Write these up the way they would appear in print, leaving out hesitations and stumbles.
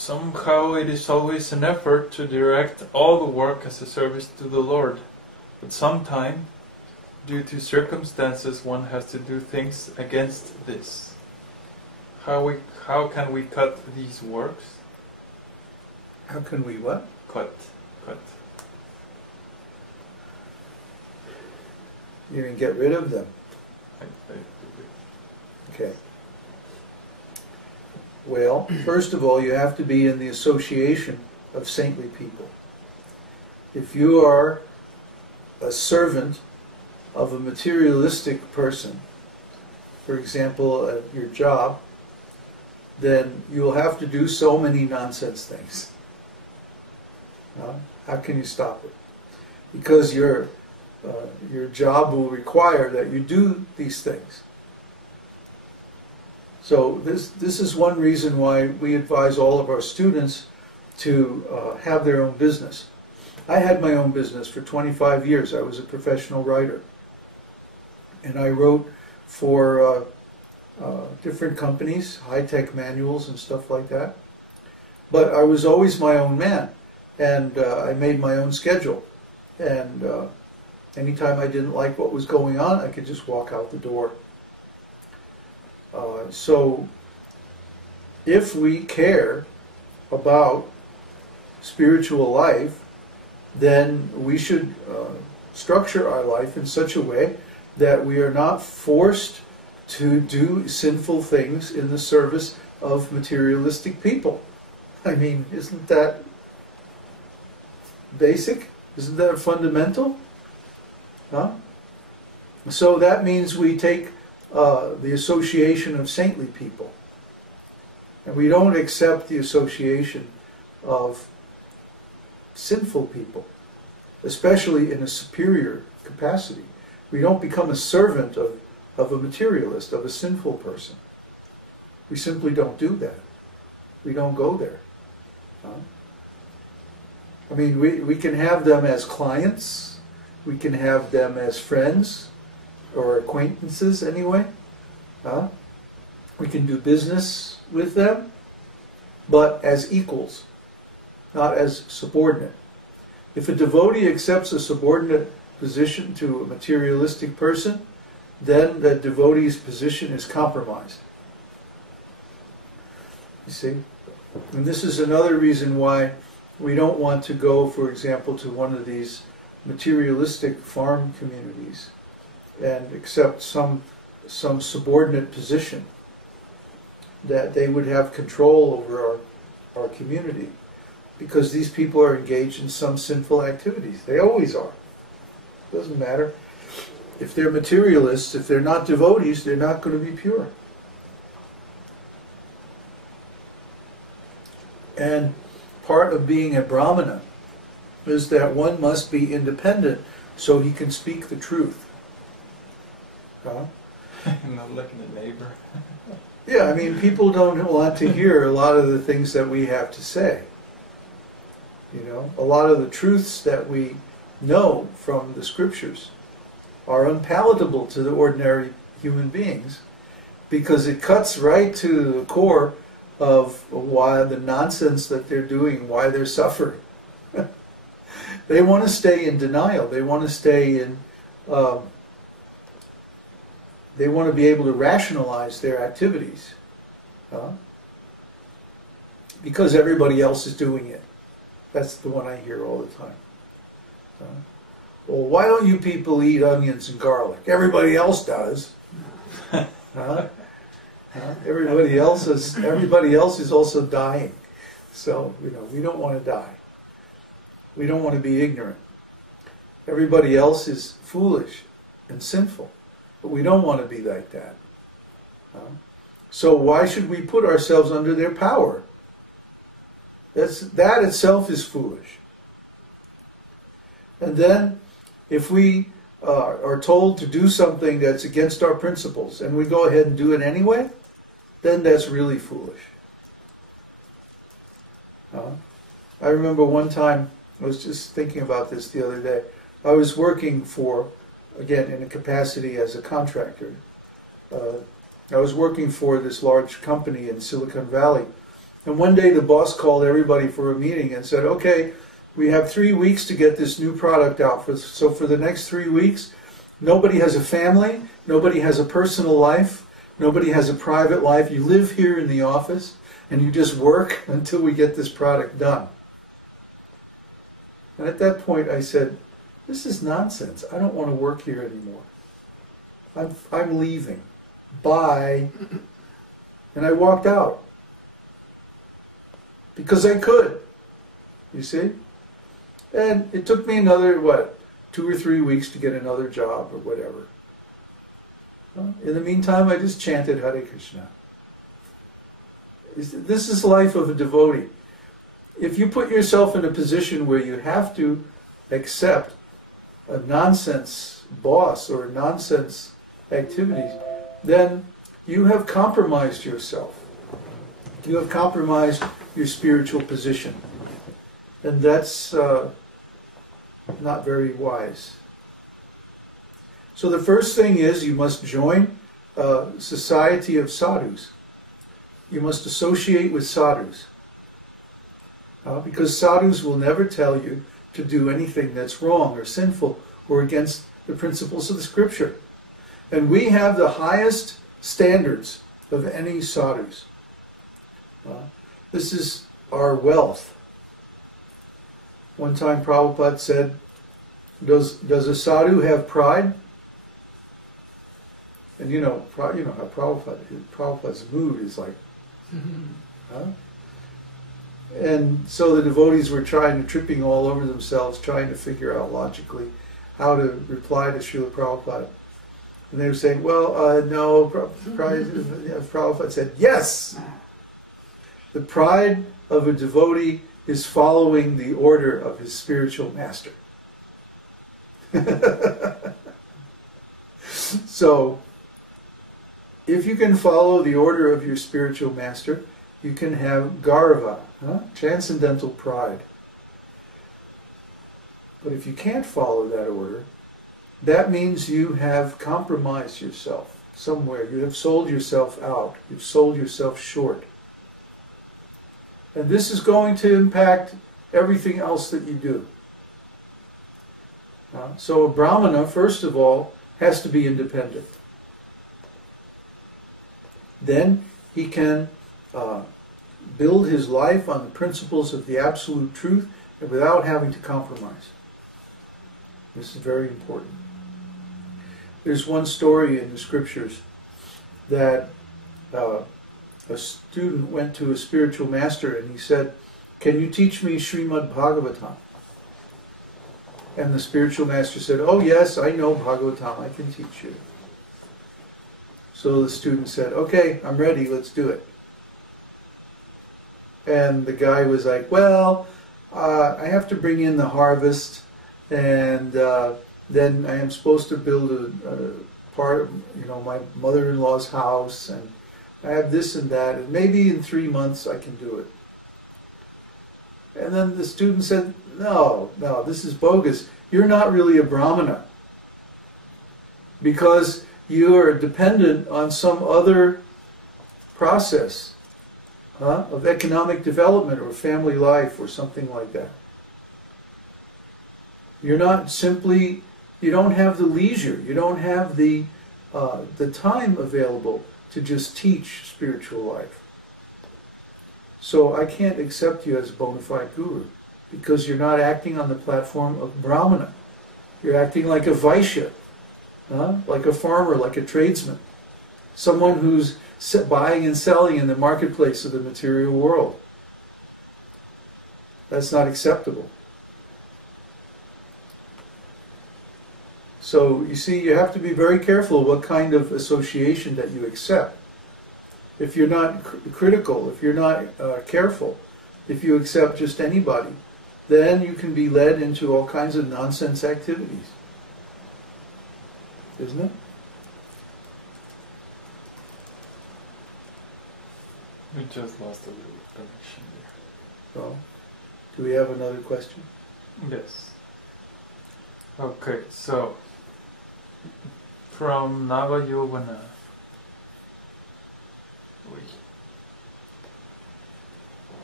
somehow it is always an effort to direct all the work as a service to the Lord. But sometimes, due to circumstances, one has to do things against this. How can we cut these works? How can we what? Cut. You mean get rid of them? Okay. Well, first of all, you have to be in the association of saintly people. If you are a servant of a materialistic person, for example, at your job, then you'll have to do so many nonsense things. How can you stop it? Because your job will require that you do these things. So this is one reason why we advise all of our students to have their own business. I had my own business for 25 years. I was a professional writer. And I wrote for different companies, high-tech manuals and stuff like that. But I was always my own man. And I made my own schedule. And anytime I didn't like what was going on, I could just walk out the door. So if we care about spiritual life, then we should structure our life in such a way that we are not forced to do sinful things in the service of materialistic people. I mean, isn't that basic? Isn't that fundamental? Huh? So that means we take the association of saintly people. And we don't accept the association of sinful people, especially in a superior capacity. We don't become a servant of a materialist, of a sinful person. We simply don't do that. We don't go there. I mean, we can have them as clients, we can have them as friends, or acquaintances anyway. We can do business with them, but as equals, not as subordinate. If a devotee accepts a subordinate position to a materialistic person, then that devotee's position is compromised. You see? And this is another reason why we don't want to go, for example, to one of these materialistic farm communities and accept some subordinate position, that they would have control over our community, because these people are engaged in some sinful activities. They always are. It doesn't matter. If they're materialists, if they're not devotees, they're not going to be pure. And part of being a brahmana is that one must be independent so he can speak the truth. Not looking at neighbor. Yeah, I mean, people don't want to hear a lot of the things that we have to say. You know, a lot of the truths that we know from the scriptures are unpalatable to the ordinary human beings, because it cuts right to the core of why the nonsense that they're doing, why they're suffering. They want to stay in denial. They want to stay in... they want to be able to rationalize their activities. Because everybody else is doing it. That's the one I hear all the time. Well, why don't you people eat onions and garlic? Everybody else does. Everybody else is also dying. So, we don't want to die. We don't want to be ignorant. Everybody else is foolish and sinful, but we don't want to be like that. So why should we put ourselves under their power? That itself is foolish. And then, if we are told to do something that's against our principles, and we go ahead and do it anyway, then that's really foolish. I remember one time, I was just thinking about this the other day. I was working for, again, in a capacity as a contractor. I was working for this large company in Silicon Valley, And one day the boss called everybody for a meeting and said, okay, we have 3 weeks to get this new product out. So for the next 3 weeks, nobody has a family, nobody has a personal life, nobody has a private life. You live here in the office and you just work until we get this product done. And at that point I said, this is nonsense. I don't want to work here anymore. I'm leaving. Bye. And I walked out. Because I could. You see? And it took me another, 2 or 3 weeks to get another job or whatever. In the meantime, I just chanted Hare Krishna. This is the life of a devotee. If you put yourself in a position where you have to accept a nonsense boss or nonsense activities, then you have compromised yourself. You have compromised your spiritual position. And that's not very wise. So the first thing is you must join a society of sadhus. You must associate with sadhus. Because sadhus will never tell you to do anything that's wrong or sinful or against the principles of the scripture. And we have the highest standards of any sadhus. This is our wealth. One time Prabhupada said, does a sadhu have pride? And you know how Prabhupada's mood is like, huh? And so the devotees were tripping all over themselves, trying to figure out logically how to reply to Srila Prabhupada. And they were saying, well, no, Prabhupada said, yes! The pride of a devotee is following the order of his spiritual master. So, if you can follow the order of your spiritual master, you can have garva, transcendental pride. But if you can't follow that order, that means you have compromised yourself somewhere. You have sold yourself out. You've sold yourself short. And this is going to impact everything else that you do. So a brahmana, first of all, has to be independent. Then he can build his life on the principles of the absolute truth and without having to compromise. This is very important. There's one story in the scriptures that a student went to a spiritual master and he said, can you teach me Srimad Bhagavatam? And the spiritual master said, oh yes, I know Bhagavatam, I can teach you. So the student said, okay, I'm ready, let's do it. And the guy was like, well, I have to bring in the harvest, and then I am supposed to build a part of, my mother-in-law's house, and I have this and that, and maybe in 3 months I can do it. And then the student said, no, this is bogus. You're not really a brahmana, because you are dependent on some other process of economic development or family life or something like that. You're not simply, you don't have the leisure, you don't have the time available to just teach spiritual life. So I can't accept you as a bona fide guru, because you're not acting on the platform of brahmana. You're acting like a vaishya, like a farmer, like a tradesman, someone who's buying and selling in the marketplace of the material world. That's not acceptable. So you see, you have to be very careful what kind of association that you accept. If you're not critical, if you're not careful, if you accept just anybody, then you can be led into all kinds of nonsense activities. Isn't it? We just lost a little connection there. So, do we have another question? Yes. Okay, so from Nava Yovana.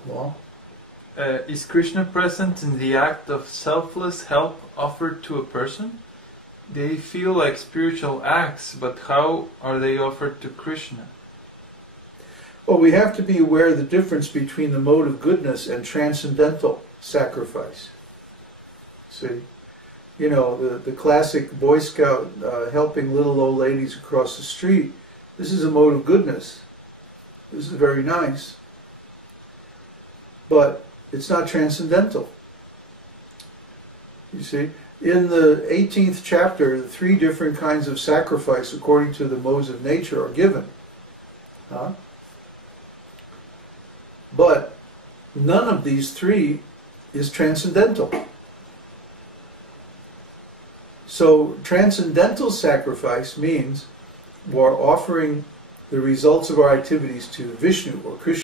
Well, Is Krishna present in the act of selfless help offered to a person? They feel like spiritual acts, but how are they offered to Krishna? well, we have to be aware of the difference between the mode of goodness and transcendental sacrifice. See? You know, the classic Boy Scout helping little old ladies across the street. This is a mode of goodness. This is very nice. But it's not transcendental. You see? In the 18th chapter, the 3 different kinds of sacrifice according to the modes of nature are given. Huh? But none of these 3 is transcendental. So transcendental sacrifice means we're offering the results of our activities to Vishnu or Krishna.